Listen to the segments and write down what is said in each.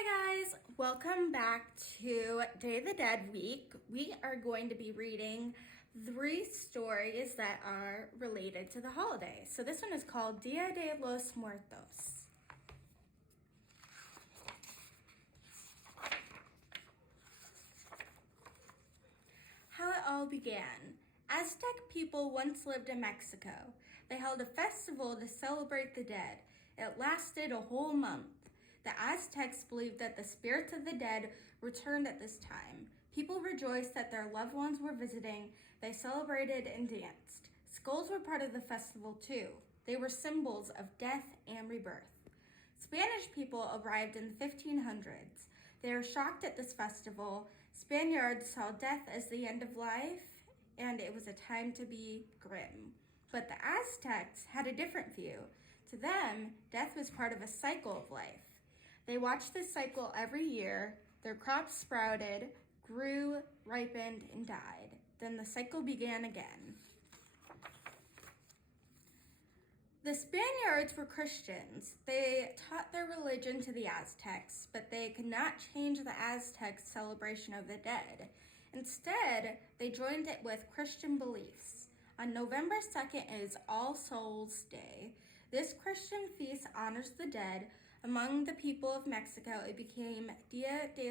Hi guys, welcome back to Day of the Dead week. We are going to be reading 3 stories that are related to the holiday. So this one is called Dia de los Muertos. How it all began. Aztec people once lived in Mexico. They held a festival to celebrate the dead. It lasted a whole month. The Aztecs believed that the spirits of the dead returned at this time. People rejoiced that their loved ones were visiting. They celebrated and danced. Skulls were part of the festival too. They were symbols of death and rebirth. Spanish people arrived in the 1500s. They were shocked at this festival. Spaniards saw death as the end of life, and it was a time to be grim. But the Aztecs had a different view. To them, death was part of a cycle of life. They watched this cycle every year. Their crops sprouted, grew, ripened, and died. Then the cycle began again. The Spaniards were Christians. They taught their religion to the Aztecs, but they could not change the Aztecs' celebration of the dead. Instead, they joined it with Christian beliefs. On November 2nd is All Souls' Day. This Christian feast honors the dead. Among the people of Mexico, it became Dia de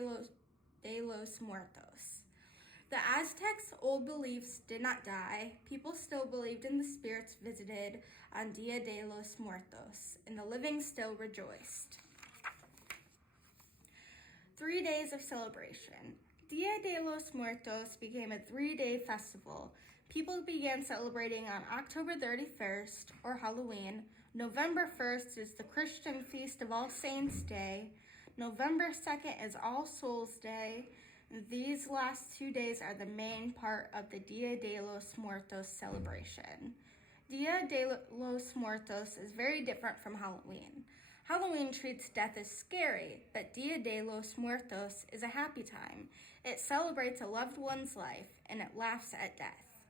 los Muertos. The Aztecs' old beliefs did not die. People still believed in the spirits visited on Dia de los Muertos, and the living still rejoiced. 3 days of celebration. Dia de los Muertos became a 3-day festival. People began celebrating on October 31st, or Halloween. November 1st is the Christian Feast of All Saints' Day. November 2nd is All Souls' Day. These last 2 days are the main part of the Dia de los Muertos celebration. Dia de los Muertos is very different from Halloween. Halloween treats death as scary, but Dia de los Muertos is a happy time. It celebrates a loved one's life, and it laughs at death.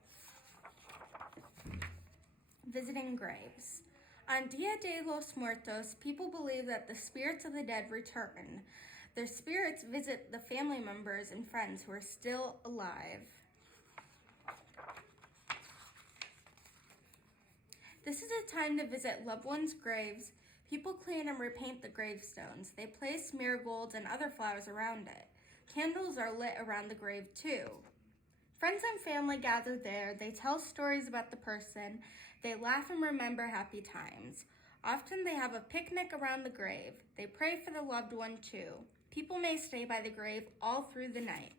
Visiting graves. On Dia de los Muertos, people believe that the spirits of the dead return. Their spirits visit the family members and friends who are still alive. This is a time to visit loved ones' graves. People clean and repaint the gravestones. They place marigolds and other flowers around it. Candles are lit around the grave too. Friends and family gather there. They tell stories about the person. They laugh and remember happy times. Often they have a picnic around the grave. They pray for the loved one too. People may stay by the grave all through the night.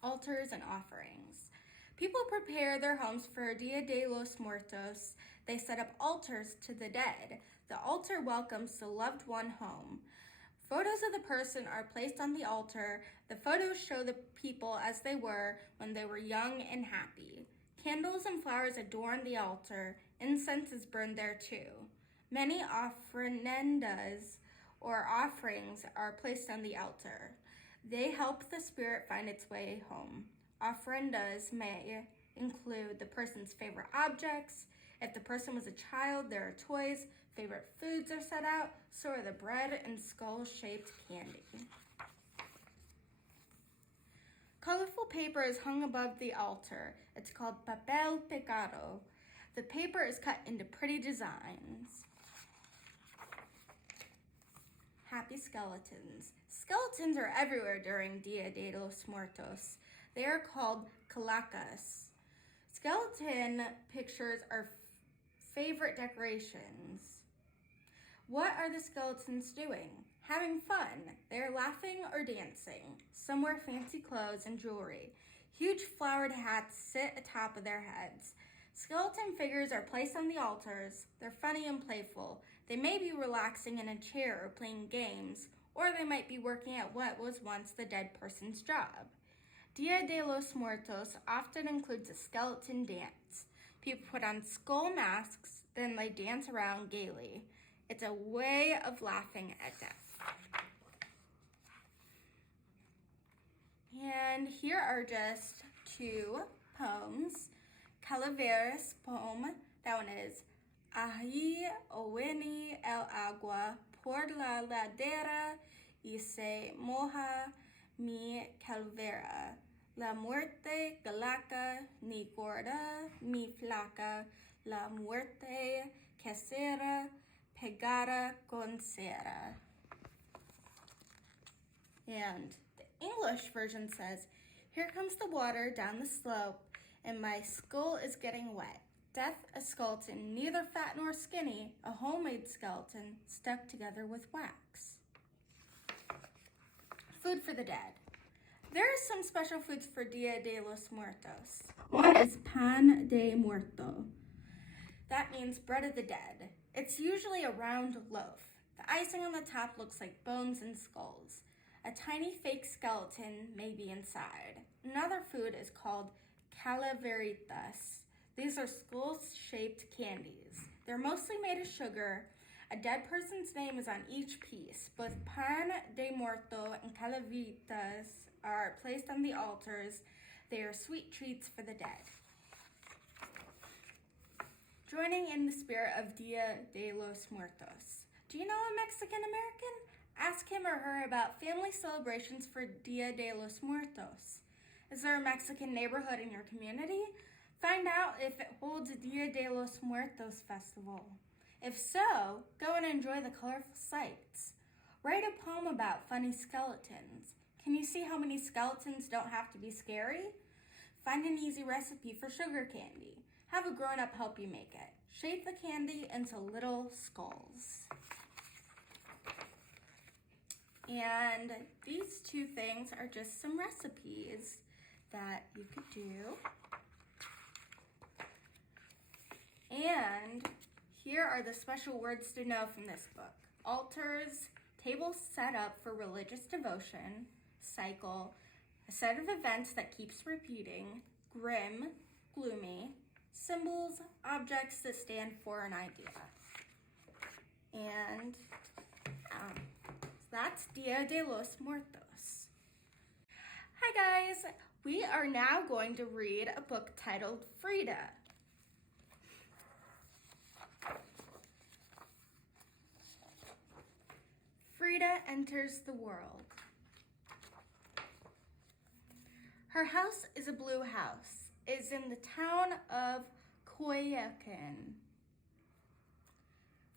Altars and offerings. People prepare their homes for Dia de los Muertos. They set up altars to the dead. The altar welcomes the loved one home. Photos of the person are placed on the altar. The photos show the people as they were when they were young and happy. Candles and flowers adorn the altar. Incense is burned there too. Many ofrendas or offerings are placed on the altar. They help the spirit find its way home. Ofrendas may include the person's favorite objects. If the person was a child, there are toys. Favorite foods are set out. So are the bread and skull-shaped candy. Colorful paper is hung above the altar. It's called papel picado. The paper is cut into pretty designs. Happy skeletons. Skeletons are everywhere during Dia de los Muertos. They are called calacas. Skeleton pictures are favorite decorations. What are the skeletons doing? Having fun. They are laughing or dancing. Some wear fancy clothes and jewelry. Huge flowered hats sit atop of their heads. Skeleton figures are placed on the altars. They're funny and playful. They may be relaxing in a chair or playing games, or they might be working at what was once the dead person's job. Dia de los Muertos often includes a skeleton dance. People put on skull masks, then they dance around gaily. It's a way of laughing at death. And here are just 2 poems. Calaveritas poem, that one is Allí viene el agua por la ladera y se moja mi calavera. La muerte galaca, ni gorda ni flaca, la muerte casera pegada con cera. And the English version says, here comes the water down the slope, and my skull is getting wet. Death, a skeleton, neither fat nor skinny, a homemade skeleton stuck together with wax. Food for the dead. There are some special foods for Dia de los Muertos. One is pan de muerto. That means bread of the dead. It's usually a round loaf. The icing on the top looks like bones and skulls. A tiny fake skeleton may be inside. Another food is called Calaveritas. These are skull-shaped candies. They're mostly made of sugar. A dead person's name is on each piece. Both pan de muerto and calaveritas are placed on the altars. They are sweet treats for the dead. Joining in the spirit of Dia de los Muertos. Do you know a Mexican American? Ask him or her about family celebrations for Dia de los Muertos. Is there a Mexican neighborhood in your community? Find out if it holds a Dia de los Muertos festival. If so, go and enjoy the colorful sights. Write a poem about funny skeletons. Can you see how many skeletons don't have to be scary? Find an easy recipe for sugar candy. Have a grown-up help you make it. Shape the candy into little skulls. And these two things are just some recipes that you could do. And here are the special words to know from this book. Altars, tables set up for religious devotion, cycle, a set of events that keeps repeating, grim, gloomy, symbols, objects that stand for an idea. And that's Dia de los Muertos. Hi guys, we are now going to read a book titled Frida. Frida enters the world. Her house is a blue house. It is in the town of Coyoacán.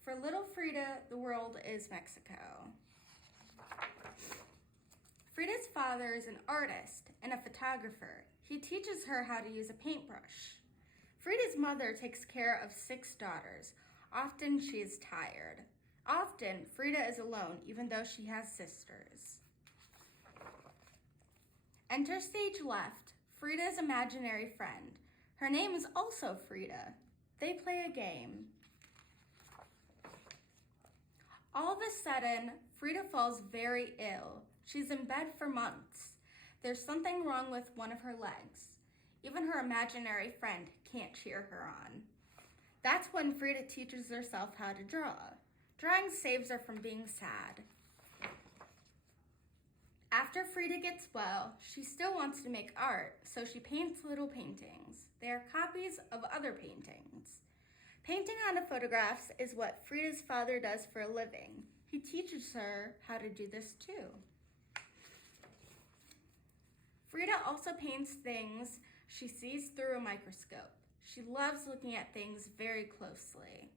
For little Frida, the world is Mexico. Frida's father is an artist and a photographer. He teaches her how to use a paintbrush. Frida's mother takes care of 6 daughters. Often she is tired. Often Frida is alone, even though she has sisters. Enter stage left, Frida's imaginary friend. Her name is also Frida. They play a game. All of a sudden, Frida falls very ill. She's in bed for months. There's something wrong with one of her legs. Even her imaginary friend can't cheer her on. That's when Frida teaches herself how to draw. Drawing saves her from being sad. After Frida gets well, she still wants to make art, so she paints little paintings. They are copies of other paintings. Painting on photographs is what Frida's father does for a living. He teaches her how to do this too. Frida also paints things she sees through a microscope. She loves looking at things very closely.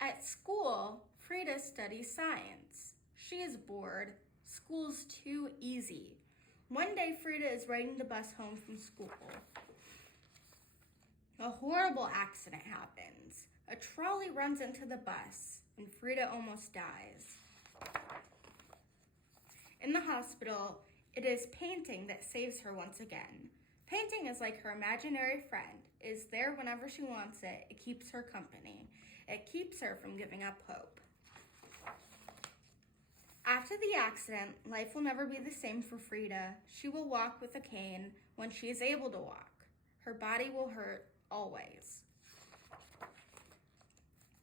At school, Frida studies science. She is bored. School's too easy. One day, Frida is riding the bus home from school. A horrible accident happens. A trolley runs into the bus, and Frida almost dies. In the hospital, it is painting that saves her once again. Painting is like her imaginary friend. It is there whenever she wants it. It keeps her company. It keeps her from giving up hope. After the accident, life will never be the same for Frida. She will walk with a cane when she is able to walk. Her body will hurt always.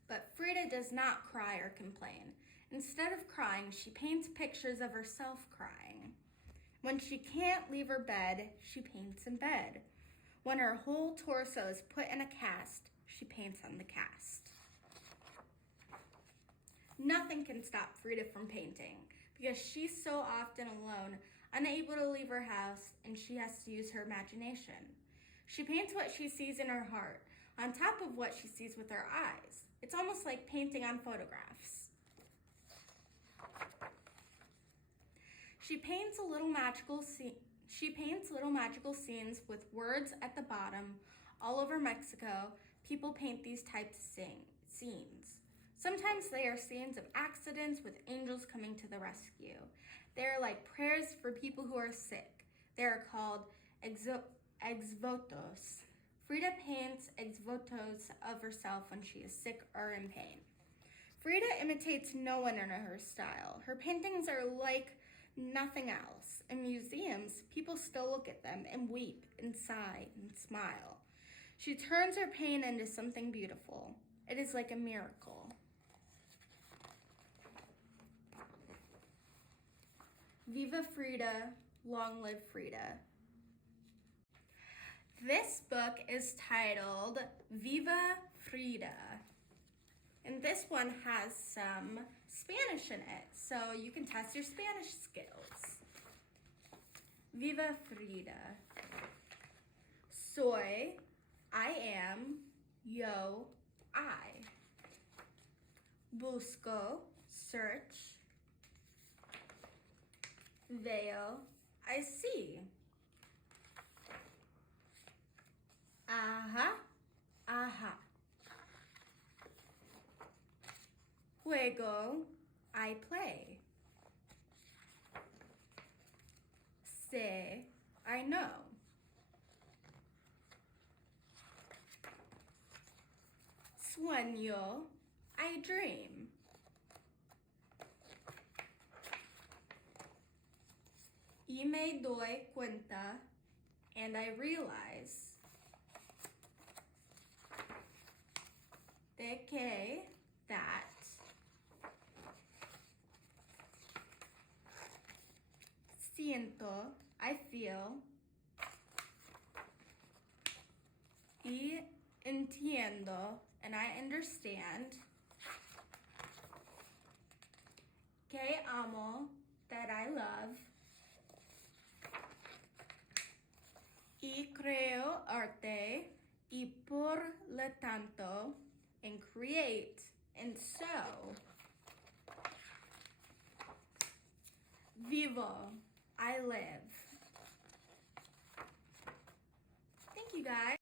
But Frida does not cry or complain. Instead of crying, she paints pictures of herself crying. When she can't leave her bed, she paints in bed. When her whole torso is put in a cast, she paints on the cast. Nothing can stop Frida from painting because she's so often alone, unable to leave her house, and she has to use her imagination. She paints what she sees in her heart, on top of what she sees with her eyes. It's almost like painting on photographs. She paints little magical scenes with words at the bottom. All over Mexico, people paint these types of scenes. Sometimes they are scenes of accidents with angels coming to the rescue. They are like prayers for people who are sick. They are called exvotos. Frida paints exvotos of herself when she is sick or in pain. Frida imitates no one in her style. Her paintings are like nothing else. In museums, people still look at them and weep and sigh and smile. She turns her pain into something beautiful. It is like a miracle. Viva Frida, long live Frida. This book is titled Viva Frida. And this one has some Spanish in it, so you can test your Spanish skills. Viva Frida. Soy, I am, yo, I. Busco, search. Veo, I see. Aha, aha. Juego, I play. Sé, I know. Sueño, I dream. Y me doy cuenta, and I realize de que, that, siento, I feel, y entiendo, and I understand, que amo, that I love, y creo arte, y por lo tanto, and create, and so, vivo, I live. Thank you guys.